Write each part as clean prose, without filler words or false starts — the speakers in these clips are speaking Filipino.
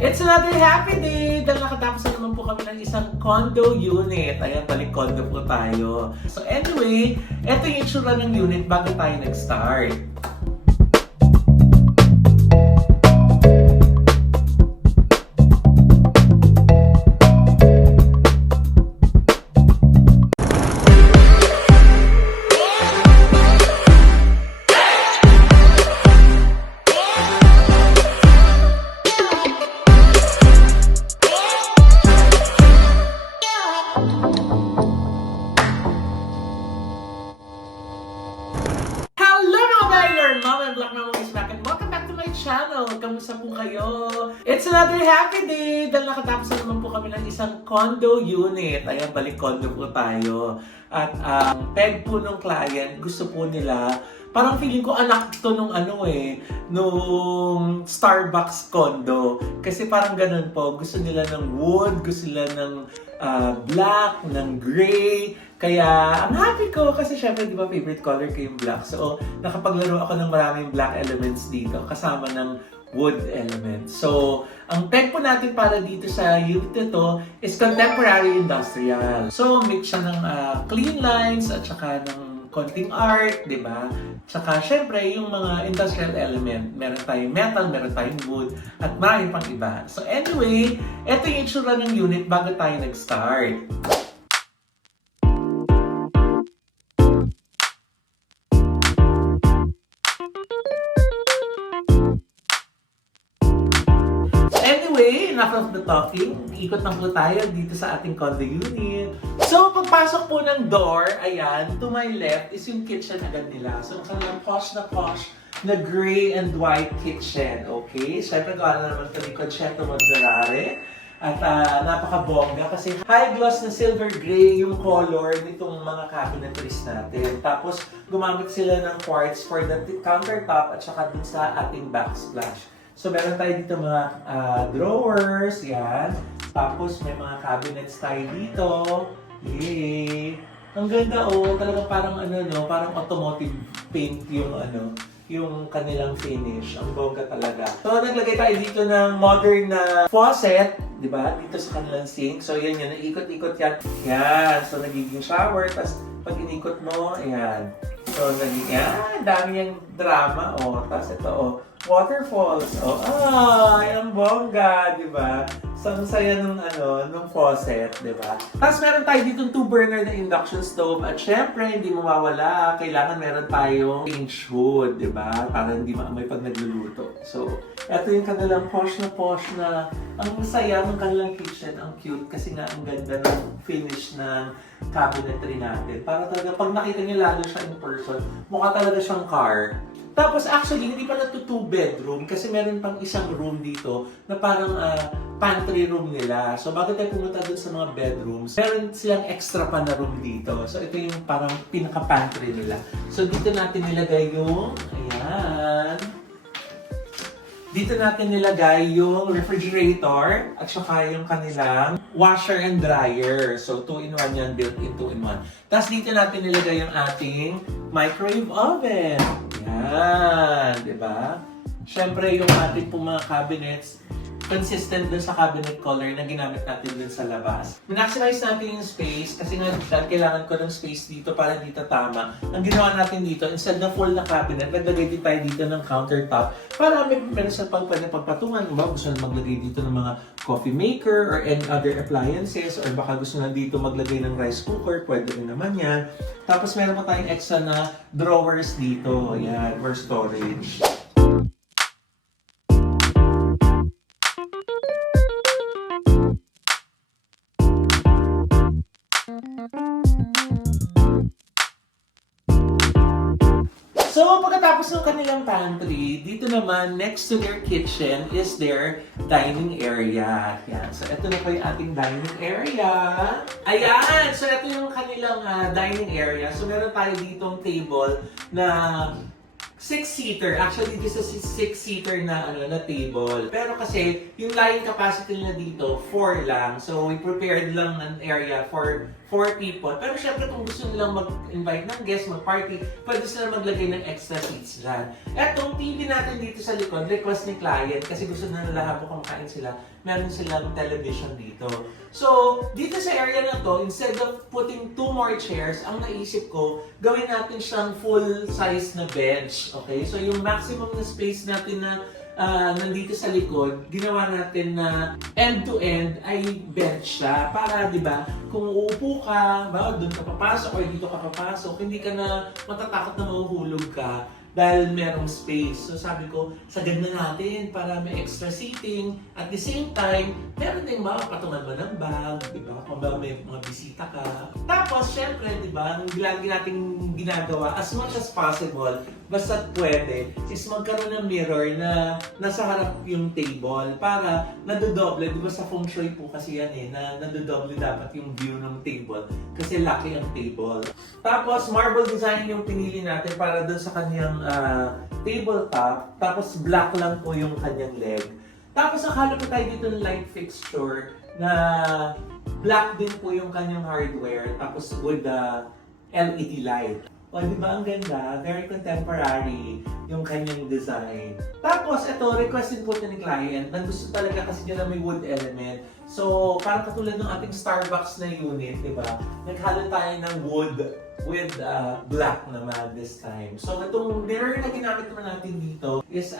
It's another happy day! Dahil nakatapos na naman po kami ng isang condo unit. Ayan, balik condo po tayo. So anyway, eto yung itsura ng unit bago tayo nag-start. Channel. Kamusta po kayo? It's another happy day! Dahil nakatapos na naman po kami ng isang condo unit. Ayan, balik condo po tayo. At peg po nung client, gusto po nila, parang feeling ko anak to nung nung Starbucks condo. Kasi parang ganun po, gusto nila ng wood, gusto nila ng black, ng gray. Kaya, ang happy ko kasi syempre, di ba, favorite color ko yung black. So, nakapaglaro ako ng maraming black elements dito kasama ng wood elements. So, ang peg po natin para dito sa unit nito is contemporary industrial. So, mix siya ng clean lines at saka ng konting art, di ba? Tsaka, syempre, yung mga industrial element. Meron tayong metal, meron tayong wood, at marami pang iba. So, anyway, ito yung itsura ng unit bago tayo nag-start. Anyway, enough of the talking. Ikot na po tayo dito sa ating condo unit. So, pagpasok po ng door, ayan, to my left is yung kitchen agad nila. So, ang kanilang posh na gray and white kitchen, okay? Siyempre, gawa na naman ito ni Concerto Mozzarare. At napaka-bongga kasi high gloss na silver gray yung color nitong mga cabinetries natin. Tapos, gumamit sila ng quartz for the countertop at saka dun sa ating backsplash. So, meron tayo dito mga drawers, yan. Tapos, may mga cabinets tayo dito. Yay! Ang ganda, oh. Talagang parang parang automotive paint yung kanilang finish. Ang bongga talaga. So, naglagay tayo dito ng modern na faucet, di ba? Dito sa kanilang sink. So, yan yun. Ikot-ikot yan. Yan. So, nagiging shower. Tapos, pag inikot mo, ayan. So, nagiging, dami yung drama, oh. Tapos, ito, oh. Waterfalls. Oh, ay, ang bongga, di ba? So, ang saya nung faucet, di ba? Tapos meron tayo dito 2-burner na induction stove at syempre, hindi mawawala. Kailangan meron tayong range hood, di ba? Para hindi maamoy pag nagluluto. So, eto yung kanilang posh na, ang saya ng kanilang kitchen, ang cute kasi nga ang ganda ng finish ng cabinetry natin. Para talaga, pag nakita niyo lalo siya in person, mukha talaga siyang car. Tapos actually, hindi pala ito 2-bedroom kasi meron pang isang room dito na parang pantry room nila. So bago tayo pumunta dun sa mga bedrooms, meron silang extra pa na room dito. So ito yung parang pinaka-pantry nila. So dito natin nilagay yung, ayan. Dito natin nilagay yung refrigerator at saka yung kanilang washer and dryer. So 2-in-1 yan, built-in 2-in-1. Tapos dito natin nilagay yung ating microwave oven. Yan, di ba? Siyempre, yung ating pong mga cabinets, consistent dun sa cabinet color na ginamit natin dun sa labas. Maximize natin yung space kasi nga kailangan ko ng space dito para dito tama. Ang ginawa natin dito, instead na full na cabinet, naglagay din tayo dito ng countertop para meron sa pagpatungan. Gusto na maglagay dito ng mga coffee maker or any other appliances or baka gusto na dito maglagay ng rice cooker, pwede rin naman yan. Tapos meron pa tayong extra na drawers dito. Yan, for storage. So, pagkatapos ng kanilang pantry, dito naman, next to their kitchen is their dining area. Yan. So, ito na po yung ating dining area. Ayan! So, ito yung kanilang dining area. So, meron tayo ditong table na 6-seater. Actually, this is a 6-seater na na table. Pero kasi, yung lying capacity nila dito, 4 lang. So, we prepared lang an area for 4 people. Pero syempre, kung gusto nilang mag-invite ng guests, mag-party, pwede sila maglagay ng extra seats dyan. Etong TV natin dito sa likod, request ni client, kasi gusto na nila habang kumakain sila, meron silang television dito. So, dito sa area na to, instead of putting 2 more chairs, ang naisip ko, gawin natin siyang full size na bench. Okay? So, yung maximum na space natin na nandito sa likod, ginawa natin na end-to-end ay bench siya. Para, di ba, kung uupo ka, doon ka papasok o dito ka papasok, hindi ka na matatakot na mahuhulog ka dahil merong space. So sabi ko, sagad na natin para may extra seating. At the same time, meron din patungan mo ng bag, di ba? Kung ba may mga bisita ka. Tapos, syempre, di ba, ang lagi nating ginagawa, as much as possible, basta pwede, is magkaroon ng mirror na nasa harap yung table para nadodoble. Di ba sa feng shui po kasi yan na nadodoble dapat yung view ng table kasi laki ang table. Tapos, marble design yung pinili natin para doon sa kanyang tabletop. Tapos, black lang po yung kanyang leg. Tapos, nakala po tayo dito ng light fixture na black din po yung kanyang hardware. Tapos, with the LED light. O, di ba ang ganda? Very contemporary yung kanyang design. Tapos, ito, requested po ni client na gusto talaga kasi niya na may wood element. So, parang katulad ng ating Starbucks na unit, di ba? Naghalo tayo ng wood with black naman this time. So, itong mirror na ginamit naman natin dito is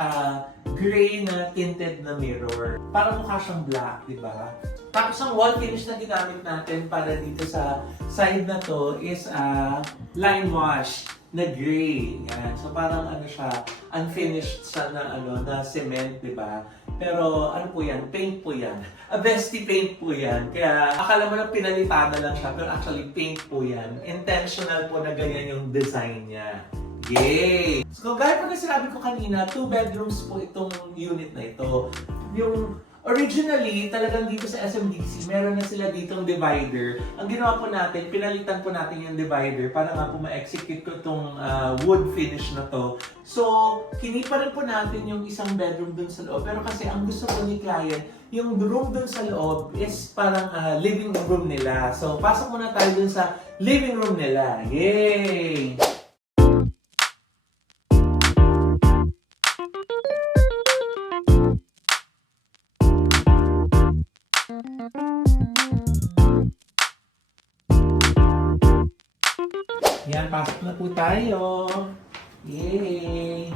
gray na tinted na mirror. Parang mukha siyang black, di ba? Tapos ang wall finish na ginamit natin para dito sa side na to is line wash na gray. Yan. So parang siya, unfinished siya na cement, di ba? Pero ano po yan? Paint po yan. Avesti paint po yan. Kaya akala mo na pinalitan na lang siya, pero actually paint po yan. Intentional po na ganyan yung design niya. Yay! So gaya po na sinabi ko kanina, 2 bedrooms po itong unit na ito. Yung originally, talagang dito sa SMDC, meron na sila ditong divider. Ang ginawa po natin, pinalitan po natin yung divider para nga po ma-execute ko itong wood finish na to. So, kinipa rin po natin yung isang bedroom dun sa loob. Pero kasi ang gusto po ni client, yung room dun sa loob is parang living room nila. So, pasok muna tayo dun sa living room nila. Yay! Yan, pasok na po tayo. Yay!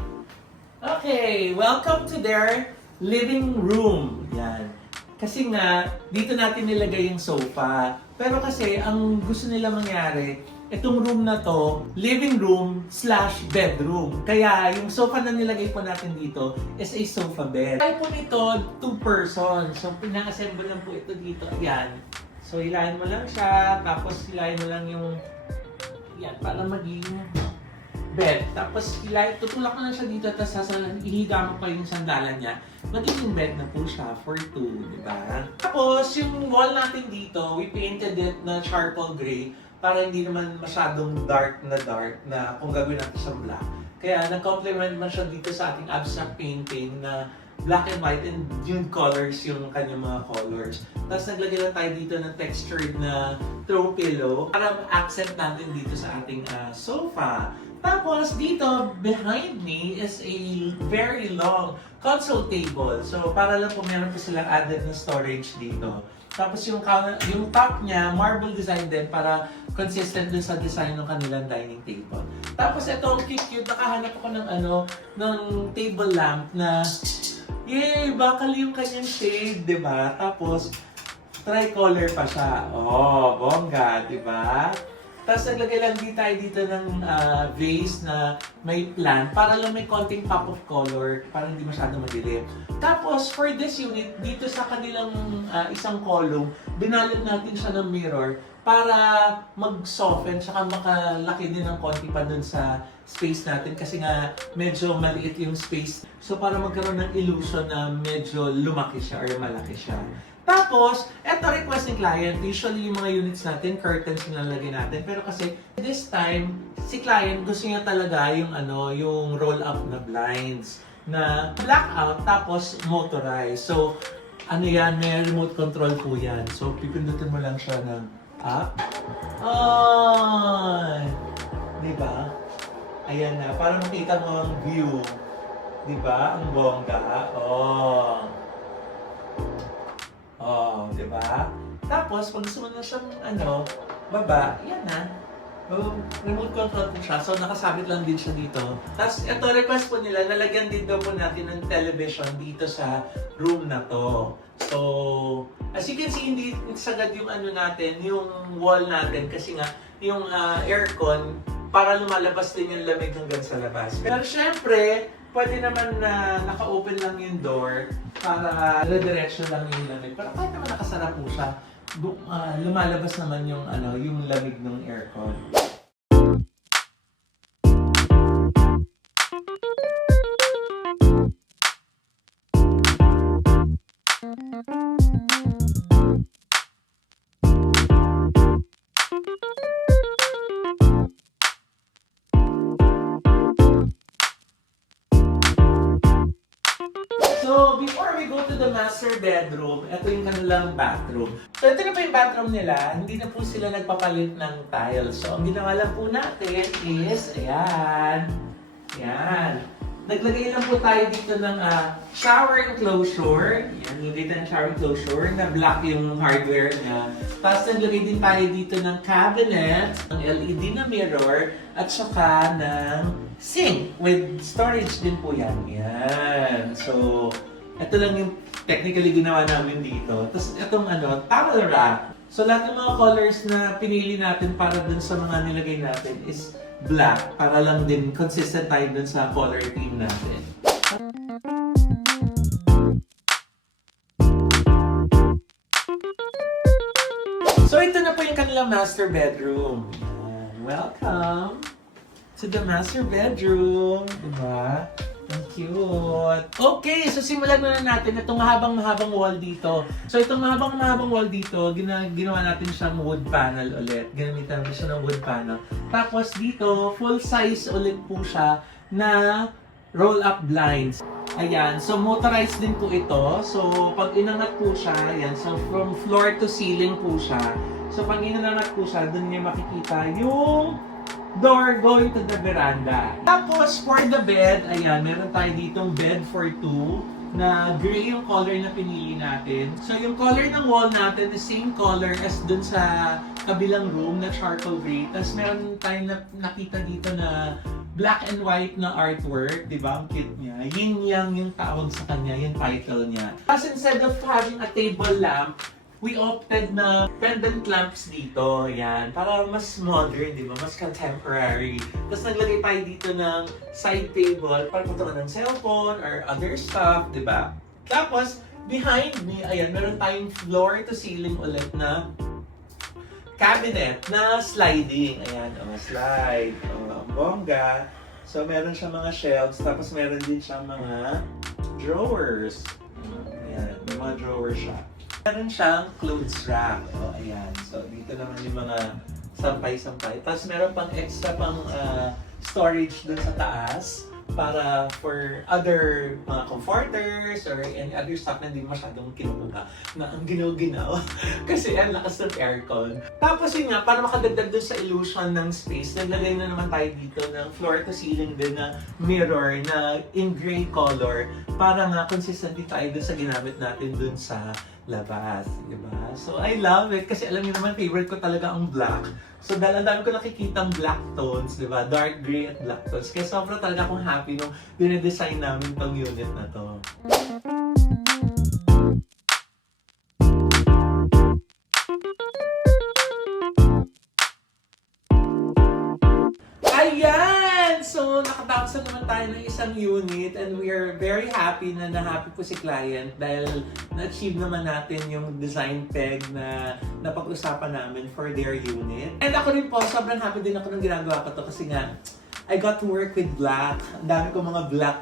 Okay, welcome to their living room. Yan. Kasi nga, dito natin nilagay yung sofa. Pero kasi, ang gusto nila mangyari, itong room na to, living room / bedroom. Kaya, yung sofa na nilagay po natin dito is a sofa bed. Kaya po nito, 2 person. So, pina-assemble lang po ito dito. Ayan. So, hilahin mo lang siya. Tapos, hilahin mo lang yung yan, para maging bed. Tapos, tutulak mo lang siya dito, tapos ihiga mo pa yung sandalan niya. Magiging bed na po siya for 2, di ba? Tapos, yung wall natin dito, we painted it na charcoal gray para hindi naman masyadong dark na kung gagawin natin siyang black. Kaya, nag-complement man siya dito sa ating abstract painting na black and white and nude colors yung kanyang mga colors. Tapos naglagay lang tayo dito ng textured na throw pillow para accent natin dito sa ating sofa. Tapos dito, behind me is a very long console table. So para lang po meron po silang added na storage dito. Tapos yung top niya, marble design din para consistent din sa design ng kanilang dining table. Tapos ito, cute, nakahanap ako ng table lamp na yay! Bakal yung kanyang shade, di ba? Tapos, tricolor pa siya. Oh, bongga, di ba? Tapos, naglagay lang tayo dito ng vase na may plant para lang may konting pop of color para hindi masyado madilim. Tapos, for this unit, dito sa kanilang isang column, binalot natin siya ng mirror para mag-soften tsaka makalaki din ng konti pa dun sa space natin kasi nga medyo maliit yung space. So para magkaroon ng illusion na medyo lumaki siya or malaki siya. Tapos, eto request ng client. Usually yung mga units natin, curtains yung lalagay natin. Pero kasi this time, si client gusto niya talaga yung roll up na blinds na blackout tapos motorized. So, yan, may remote control po yan. So, pipindutin mo lang siya ng up. Ay! Diba? Ayan na, para makita mo ang view. Diba? Ang bongga. Oh. Oh, diba? Tapos, pag gusto mo na siyang, baba, yan na. Remote control po siya. So, nakasabit lang din siya dito. Tapos, ito, request po nila, nalagyan din daw po natin ng television dito sa room na to. So, as you can see, hindi sagad yung natin, yung wall natin. Kasi nga, yung aircon, para lumalabas din yung lamig hanggang sa labas. Pero syempre, pwede naman na naka-open lang yung door para redirection lang yung lamig. Pero kahit naman nakasara po siya, lumalabas naman yung lamig ng aircon. So, before we go to the master bedroom, ito yung kanilang bathroom. So, ito na po yung bathroom nila. Hindi na po sila nagpapalit ng tiles. So, ang ginawa lang po natin is, ayan. Ayan. Naglagay lang po tayo dito ng shower enclosure. Ayan, naglagay tayo ng shower enclosure na black yung hardware niya. Tapos, naglagay din tayo dito ng cabinet, ng LED na mirror, at saka ng sink with storage din po yan. Yan. So, ito lang yung technically ginawa namin dito. Tapos itong towel rack. So, lahat ng mga colors na pinili natin para dun sa mga nilagay natin is black. Para lang din consistent tayo dun sa color theme natin. So, ito na po yung kanilang master bedroom. Welcome to the master bedroom. Diba? Ang cute. Okay, so simulan na natin itong mahabang wall dito. So itong mahabang wall dito, ginawa natin siyang wood panel ulit. Ginamitan natin siya ng wood panel. Tapos dito, full size ulit po siya na roll-up blinds. Ayan, so motorized din po ito. So pag inangat po siya, ayan, so from floor to ceiling po siya. So pag inangat po siya, dun niyo makikita yung door going to the veranda. Tapos, for the bed, ayan, meron tayo ditong bed for two na gray yung color na pinili natin. So, yung color ng wall natin is same color as dun sa kabilang room na charcoal gray. Tapos, meron tayong nakita dito na black and white na artwork, di ba? Ang cute niya. Yin-yang yung tawag sa kanya, yung title niya. Tapos, instead of having a table lamp, we opted na pendant lamps dito, yan, para mas modern, di ba? Mas contemporary. Tapos naglagay tayo dito ng side table para putungan ng cellphone or other stuff, di ba? Tapos, behind me, ayan, meron tayong floor to ceiling ulit na cabinet na sliding. Ayan, slide. Ang bongga. So, meron siyang mga shelves, tapos meron din siyang mga drawers. Ayan, may mga drawers siya. Meron siyang clothes rack. O, ayan. So, dito naman yung mga sampay-sampay. Tapos, meron pang extra pang storage dun sa taas para for other mga comforters or any other stuff na hindi masyadong kinukuha na ang ginaw-ginaw kasi ang lakas ng aircon. Tapos yun nga, para makadagdag dun sa illusion ng space, naglagay na naman tayo dito ng floor to ceiling din na mirror na in gray color para nga consistent tayo dun sa ginamit natin dun sa labas, diba? So I love it kasi alam niyo naman favorite ko talaga ang black. So dahil ang dami ko nakikitang black tones, diba? Dark gray at black tones. Kaya sobra talaga akong happy nung dinedesign namin tong unit na to. Ayan! so nakatapos na naman tayo ng isang unit and we are very happy na na-happy po si client dahil na-achieve naman natin yung design peg na napag-usapan namin for their unit. And ako rin po, sobrang happy din ako nung ginagawa ko to kasi nga, I got to work with black. Ang dami ko mga black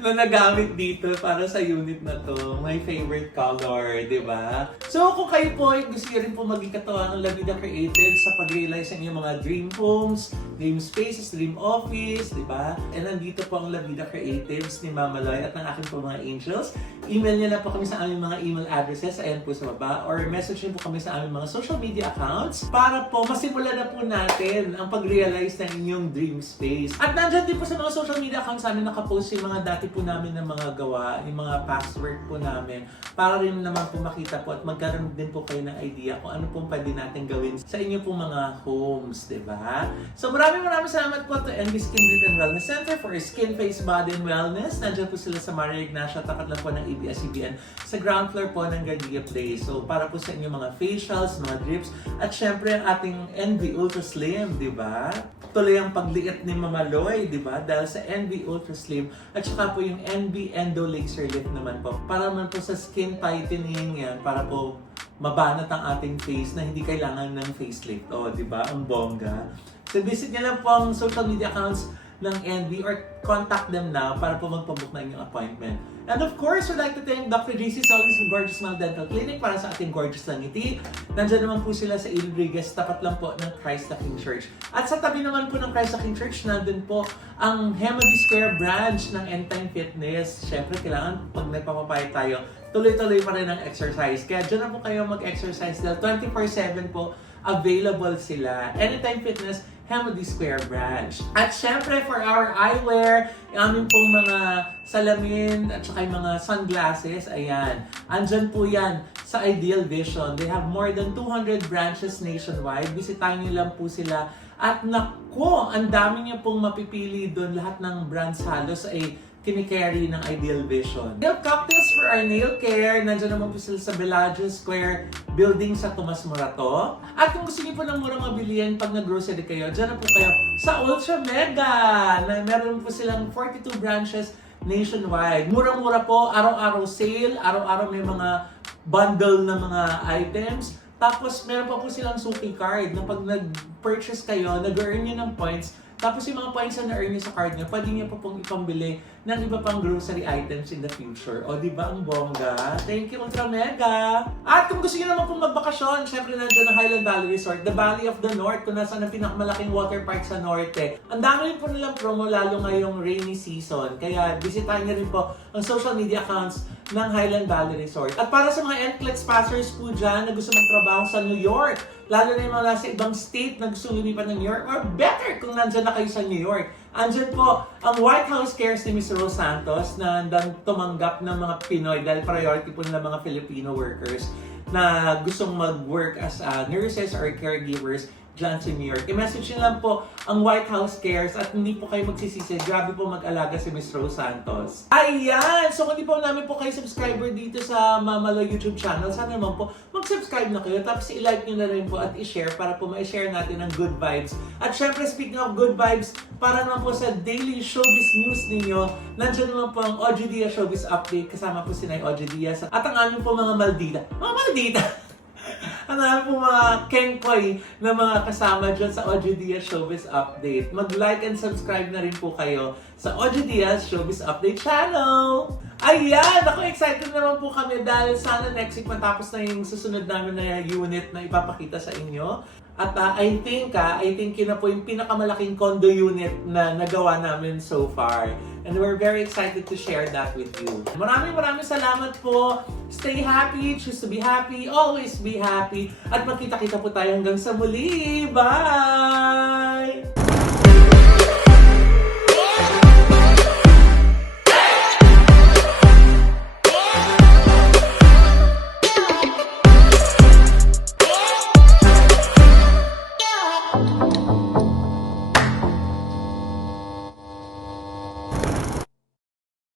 na nagamit dito para sa unit na to. My favorite color, di ba? So kung kayo po ay gusto rin po maging katuwang ng La Vida Creative sa pag-realize ng inyong mga dream homes, dream spaces, dream office, di ba? And nandito po ang La Vida Creatives ni Mama Loy at ng akin po mga angels. Email niyo na po kami sa aming mga email addresses, ayan po sa baba, or message niyo po kami sa aming mga social media accounts para po masimulan na po natin ang pag-realize ng inyong dream space. At nandyan din po sa mga social media accounts namin nakapost yung mga dati po namin ng mga gawa, yung mga past work po namin, para rin naman po makita po at magkaroon din po kayo ng idea kung ano pong pwede natin gawin sa inyo pong mga homes, di ba? So maraming salamat po to NB Skin Beauty and Wellness Center for Skin, Face, Body and Wellness. Nandiyan po sila sa Maria Ignacia, tapat lang po ng ABS-CBN sa ground floor po ng Garcia Place. So para po sa inyo mga facials, mga drips, at syempre ang ating NB Ultra Slim, di ba? Tuloy ang pagliit ni Mama Loy, di ba? Dahil sa NB Ultra Slim at saka po yung NB Endo Laser Lift naman po. Para naman po sa skin tightening yan, para po mabanat ang ating face na hindi kailangan ng facelift. O, di ba? Ang bongga. So visit niyo lang po ang social media accounts ng NB or contact them now para po magpabook na inyong appointment. And of course, we'd like to thank Dr. JC Solis ng Gorgeous Smile Dental Clinic para sa ating gorgeous na ngiti. Nandiyan naman po sila sa Il Rodriguez, tapat lang po ng Christ the King Church. At sa tabi naman po ng Christ the King Church, nandun po ang Hemody Square branch ng End Time Fitness. Siyempre, kailangan pag nagpapapayat tayo, tuloy-tuloy pa rin ang exercise. Kaya dyan na po kayo mag-exercise dahil 24/7 po available sila. Anytime Fitness, Hemody Square branch. At syempre, for our eyewear, yung aming pong mga salamin at saka yung mga sunglasses, ayan. Andyan po yan sa Ideal Vision. They have more than 200 branches nationwide. Bisitahin nyo lang po sila. At naku, ang dami nyo pong mapipili doon. Lahat ng brands halos ay kinikerry ng Ideal Vision. Nail cocktails for our nail care. Nandiyan naman po sila sa Bellagio Square building sa Tomas Morato. At kung gusto niyo po ng murang mabilihan pag nag-grocery kayo, dyan na po kayo sa Ultra Mega. Na meron po silang 42 branches nationwide. Murang-mura po, araw-araw sale, araw-araw may mga bundle na mga items. Tapos meron pa po silang Suki card na pag nag-purchase kayo, nag-earn nyo ng points. Tapos yung mga points na na-earn nyo sa card nyo, pwede nyo pa pong ipambili ng iba pang grocery items in the future. O diba ang bongga? Thank you, Ultra Mega! At kung gusto nyo naman pong magbakasyon, syempre nandiyan ang Highland Valley Resort, the Valley of the North, kung nasaan ang pinakamalaking water park sa Norte. Ang dami rin po nilang promo, lalo ngayong rainy season. Kaya bisitahin nyo rin po ang social media accounts ng Highland Valley Resort. At para sa mga NCLEX passers po dyan na gusto magtrabaho sa New York, lalo na yung mga nasa ibang state na gusto lumipat ng New York, or better kung nandyan na kayo sa New York. Andyan po ang White House Cares ni Ms. Rose Santos na handang tumanggap ng mga Pinoy dahil priority po nila mga Filipino workers na gustong mag-work as nurses or caregivers dyan sa New York. I-message nyo lang po ang White House Cares at hindi po kayo magsisisi. Grabe po mag-alaga si Ms. Rose Santos. Ayan! So kung di po namin po kayo subscriber dito sa Mama Loy YouTube channel, sana naman po mag-subscribe na kayo. Tapos i-like nyo na rin po at i-share para po ma-share natin ang good vibes. At syempre, speaking of good vibes, para naman po sa daily showbiz news ninyo, nandiyan naman po ang OG Diaz Showbiz Update. Kasama po si Nay OG Diaz at ang aming po mga Maldita. Mga Maldita! Ano po mga kengkoy na mga kasama dyan sa OG Diaz Showbiz Update. Mag-like and subscribe na rin po kayo sa OG Diaz Showbiz Update channel. Ayan! Ako excited naman po kami dahil sana next week matapos na yung susunod namin na unit na ipapakita sa inyo. At I think yun na po yung pinakamalaking condo unit na nagawa namin so far. And we're very excited to share that with you. Maraming salamat po. Stay happy, choose to be happy, always be happy. At magkita-kita po tayo hanggang sa muli. Bye!